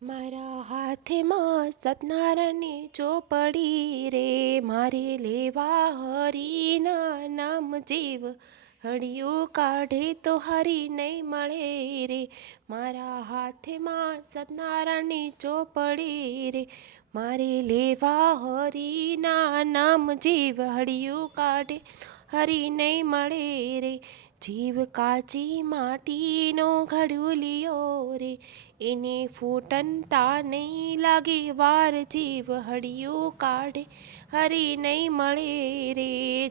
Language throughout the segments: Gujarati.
મારા હાથમાં સતનારાયણની ચોપડી રે, મારે લેવા હરિના નામ જીવ હળિયું કાઢે તો હરી નહીં મળે રે. મારા હાથમાં સતનારાયણની ચોપડી રે, મારે લેવા હરિના નામ જીવ હળિયું કાઢે હરી નહીં મળે રે. જીવ કાચી માટીનો ઘડુલિયો રે, એને ફૂટનતા નહીં લાગે વાર. જીવ હળિયું કાઢે હરી નહીં મળે રે,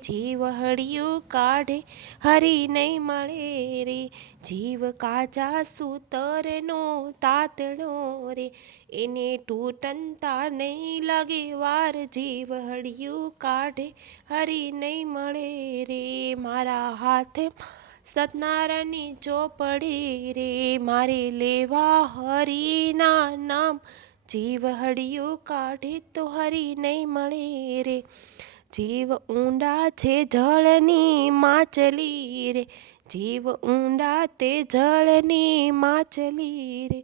જીવ હળિયું કાઢે હરી નહીં મળે રે. જીવ કાચા સૂતરનો તાતણો રે, એને તૂટનતા નહીં લાગે વાર. જીવ હળિયું કાઢે હરી નહીં મળે રે. મારા હાથે સતનારાયણની ચોપડી રે, મારે લેવા હરિના નામ જીવ હળિયું કાઢે તો હરી નહીં મળે રે. જીવ ઊંડા છે જળની માછલી રે, જીવ ઊંડા તે જળની માછલી રે,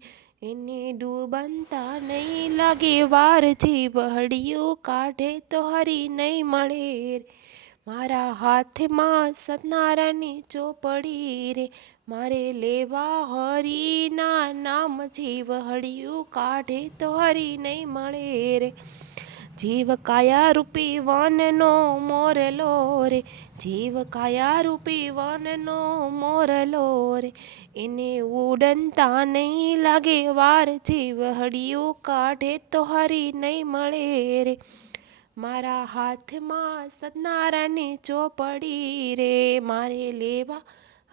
એને ડૂબનતા નહીં લાગે વાર. જીવ હળિયું કાઢે તો હરી નહીં મળે રે. મારા હાથમાં સતનારાયણની ચોપડી રે, મારે લેવા હરિના નામ જીવ હળિયું કાઢે તો હરી નહીં મળે રે. જીવ કાયા રૂપી વનનો મોરલો રે, જીવ કાયા રૂપી વનનો મોરલો રે, એને ઉડનતા નહીં લાગે વાર. જીવ હળિયું કાઢે તો હરી નહીં મળે રે. મારા હાથમાં સતનારાયણની ચોપડી રે, મારે લેવા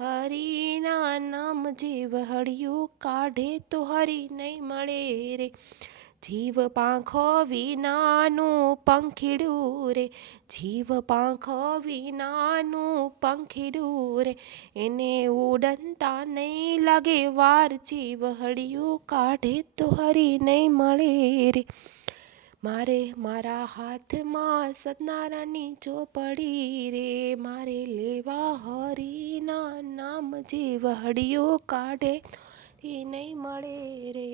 હરિના નામ જીવ હળિયું કાઢે તો હરી નહીં મળે રે. જીવ પાંખો વિનાનું પંખીડું રે, જીવ પાંખો વિનાનું પંખીડું રે, એને ઉડનતા નહીં લાગે વાર. જીવ હળિયું કાઢે તો હરી નહીં મળે રે. મારે મારા હાથમાં સતનારાયણની ચોપડી રે, મારે લેવા હરિના નામ જીવ હળિયું કાઢે નહીં મળે રે.